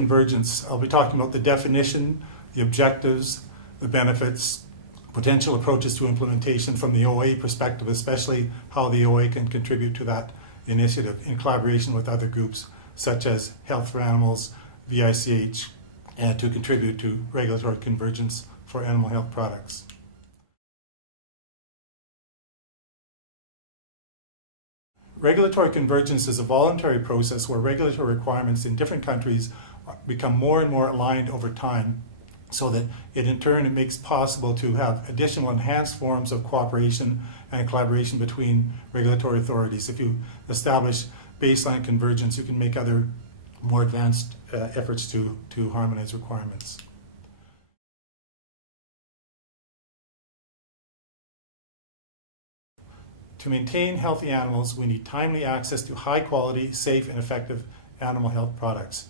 convergence, I'll be talking about the definition, the objectives, the benefits, potential approaches to implementation from the OA perspective, especially how the OA can contribute to that initiative in collaboration with other groups such as Health for Animals, VICH, and to contribute to regulatory convergence for animal health products. Regulatory convergence is a voluntary process where regulatory requirements in different countries become more and more aligned over time, so that it makes possible to have additional enhanced forms of cooperation and collaboration between regulatory authorities. If you establish baseline convergence, you can make other more advanced efforts to harmonize requirements. To maintain healthy animals, we need timely access to high quality, safe, and effective animal health products.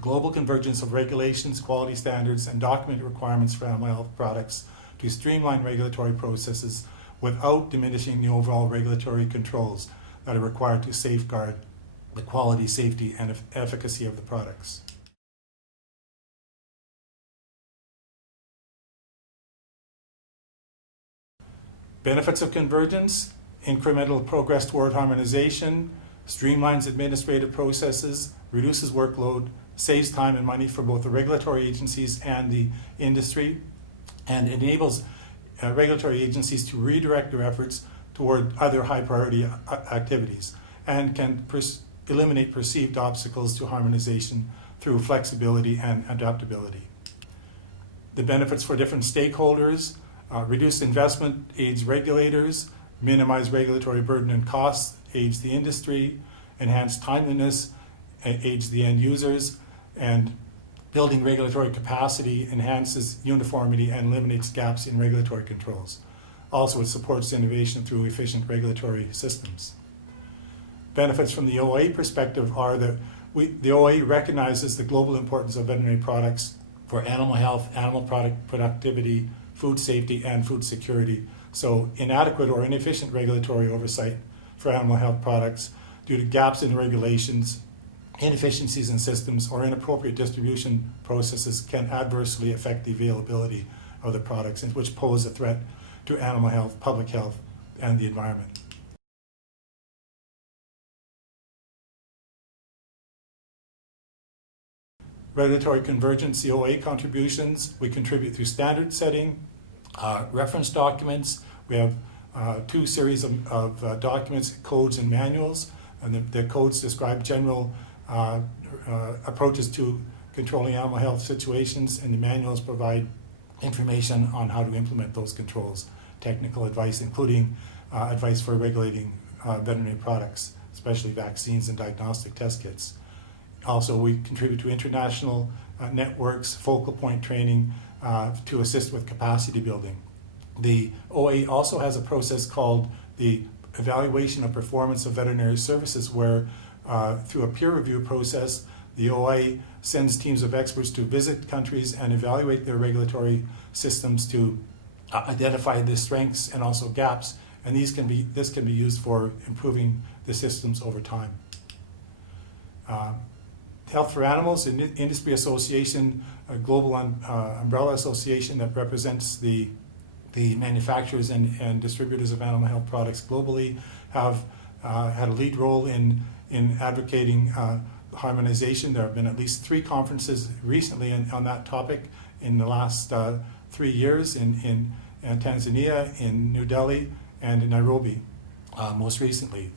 Global convergence of regulations, quality standards, and document requirements for animal health products to streamline regulatory processes without diminishing the overall regulatory controls that are required to safeguard the quality, safety, and efficacy of the products. Benefits of convergence: incremental progress toward harmonization, streamlines administrative processes, reduces workload, saves time and money for both the regulatory agencies and the industry, and enables regulatory agencies to redirect their efforts toward other high priority activities, and can eliminate perceived obstacles to harmonization through flexibility and adaptability. The benefits for different stakeholders: reduced investment aids regulators, minimize regulatory burden and costs aids the industry, enhanced timeliness aids the end users, and building regulatory capacity enhances uniformity and eliminates gaps in regulatory controls. Also, it supports innovation through efficient regulatory systems. Benefits from the OA perspective are that the OA recognizes the global importance of veterinary products for animal health, animal product productivity, food safety, and food security. So inadequate or inefficient regulatory oversight for animal health products due to gaps in regulations, inefficiencies in systems, or inappropriate distribution processes can adversely affect the availability of the products, which pose a threat to animal health, public health, and the environment. Regulatory convergence, the OA contributions. We contribute through standard setting, reference documents. We have two series of documents, codes and manuals, and the codes describe general approaches to controlling animal health situations, and the manuals provide information on how to implement those controls, technical advice, including advice for regulating veterinary products, especially vaccines and diagnostic test kits. Also, we contribute to international networks, focal point training to assist with capacity building. The OA also has a process called the evaluation of performance of veterinary services, where through a peer review process, the OA sends teams of experts to visit countries and evaluate their regulatory systems to identify the strengths and also gaps, and this can be used for improving the systems over time. Health for Animals, an industry association, a global umbrella association that represents the manufacturers and distributors of animal health products globally, have had a lead role in advocating harmonization. There have been at least 3 conferences recently on that topic in the last 3 years in Tanzania, in New Delhi, and in Nairobi. Most recently,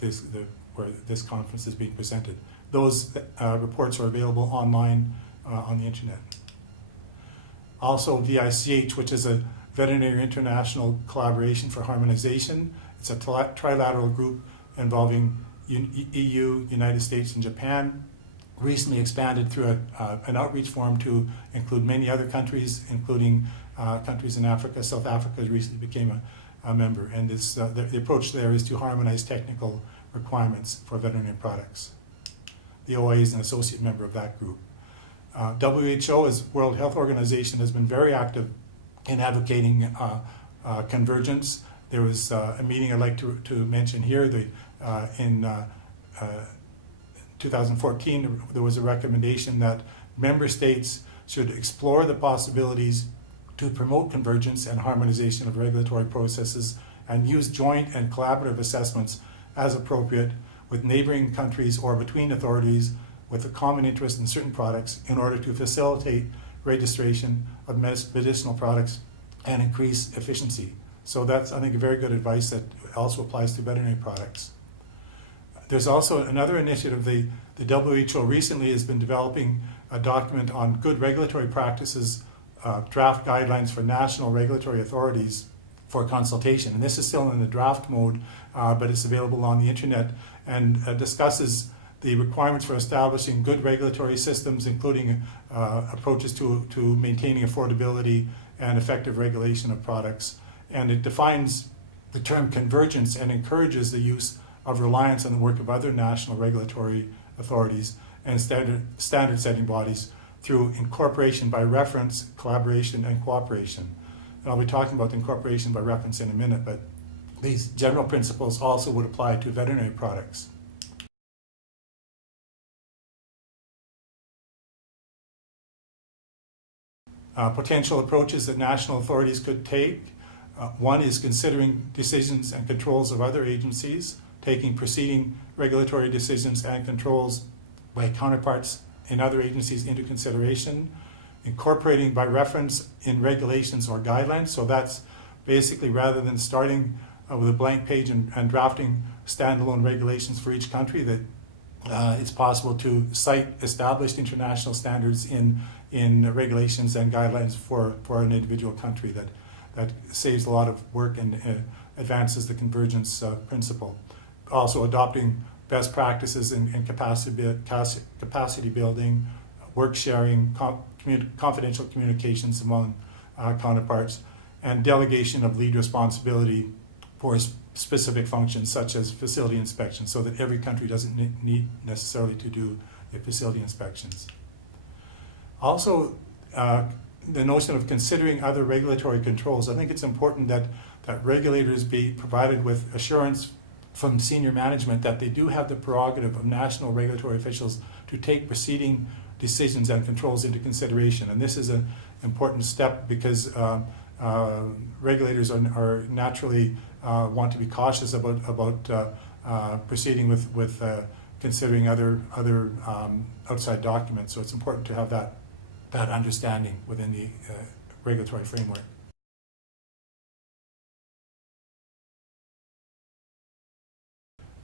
where this conference is being presented. Those reports are available online on the internet. Also, VICH, which is a Veterinary International Collaboration for Harmonization. It's a trilateral group involving EU, United States, and Japan. Recently expanded through an outreach forum to include many other countries, including countries in Africa. South Africa recently became a member, and the approach there is to harmonize technical requirements for veterinary products. The OA is an associate member of that group. WHO, as World Health Organization, has been very active in advocating convergence. There was a meeting I'd like to mention here. In 2014, there was a recommendation that member states should explore the possibilities to promote convergence and harmonization of regulatory processes and use joint and collaborative assessments as appropriate with neighboring countries or between authorities with a common interest in certain products in order to facilitate registration of medicinal products and increase efficiency. So that's, I think, a very good advice that also applies to veterinary products. There's also another initiative. The WHO recently has been developing a document on good regulatory practices, draft guidelines for national regulatory authorities for consultation. And this is still in the draft mode, but it's available on the internet, and discusses the requirements for establishing good regulatory systems, including approaches to maintaining affordability and effective regulation of products. And it defines the term convergence and encourages the use of reliance on the work of other national regulatory authorities and standard setting bodies through incorporation by reference, collaboration, and cooperation. And I'll be talking about the incorporation by reference in a minute, but these general principles also would apply to veterinary products. Potential approaches that national authorities could take. One is considering decisions and controls of other agencies, taking preceding regulatory decisions and controls by counterparts in other agencies into consideration, incorporating by reference in regulations or guidelines. So that's basically, rather than starting with a blank page and drafting standalone regulations for each country, that it's possible to cite established international standards in regulations and guidelines for an individual country. That saves a lot of work and advances the convergence principle. Also adopting best practices in capacity building, work sharing, confidential communications among counterparts, and delegation of lead responsibility for specific functions such as facility inspections, so that every country doesn't need necessarily to do the facility inspections. Also, the notion of considering other regulatory controls. I think it's important that regulators be provided with assurance from senior management that they do have the prerogative of national regulatory officials to take preceding decisions and controls into consideration. And this is an important step because regulators are naturally want to be cautious about proceeding with considering other outside documents. So it's important to have that understanding within the regulatory framework.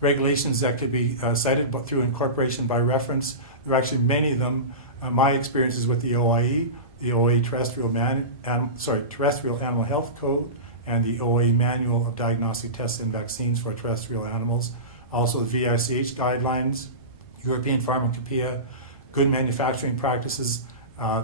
Regulations that could be cited through incorporation by reference. There are actually many of them. My experiences with the OIE, the OA Terrestrial Animal Health Code, and the OA Manual of Diagnostic Tests and Vaccines for Terrestrial Animals. Also the VICH guidelines, European Pharmacopoeia, good manufacturing practices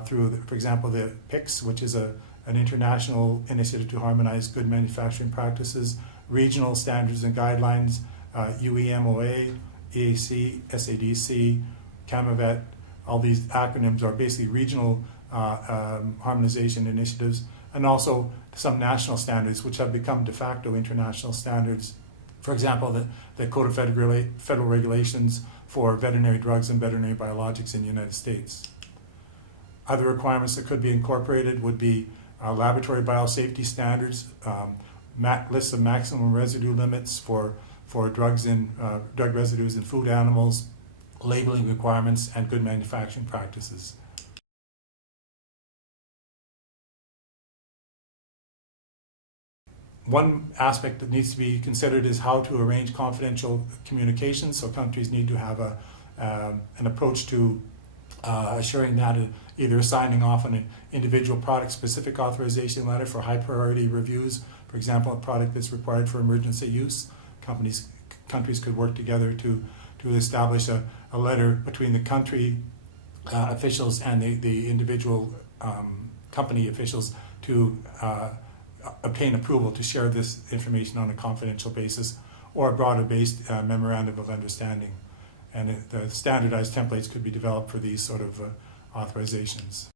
through, for example, the PICS, which is an international initiative to harmonize good manufacturing practices, regional standards and guidelines, UEMOA, EAC, SADC, CAMAVET. All these acronyms are basically regional harmonization initiatives, and also some national standards which have become de facto international standards. For example, the Code of Federal Regulations for veterinary drugs and veterinary biologics in the United States. Other requirements that could be incorporated would be laboratory biosafety standards, lists of maximum residue limits for drugs in drug residues in food animals, labeling requirements, and good manufacturing practices. One aspect that needs to be considered is how to arrange confidential communications. So countries need to have an approach to assuring that either signing off on an individual product-specific authorization letter for high priority reviews. For example, a product that's required for emergency use. Countries could work together to establish a letter between the country officials and the individual company officials to obtain approval to share this information on a confidential basis, or a broader-based memorandum of understanding. And the standardized templates could be developed for these sort of authorizations.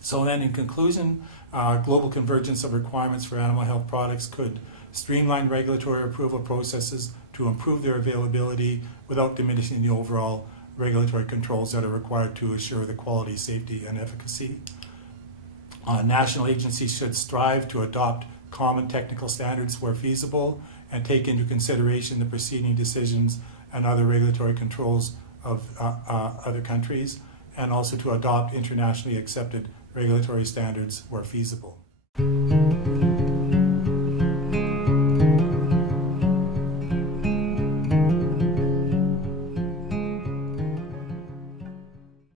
So then, in conclusion, global convergence of requirements for animal health products could streamline regulatory approval processes, to improve their availability without diminishing the overall regulatory controls that are required to assure the quality, safety, and efficacy. National agencies should strive to adopt common technical standards where feasible and take into consideration the preceding decisions and other regulatory controls of other countries, and also to adopt internationally accepted regulatory standards where feasible.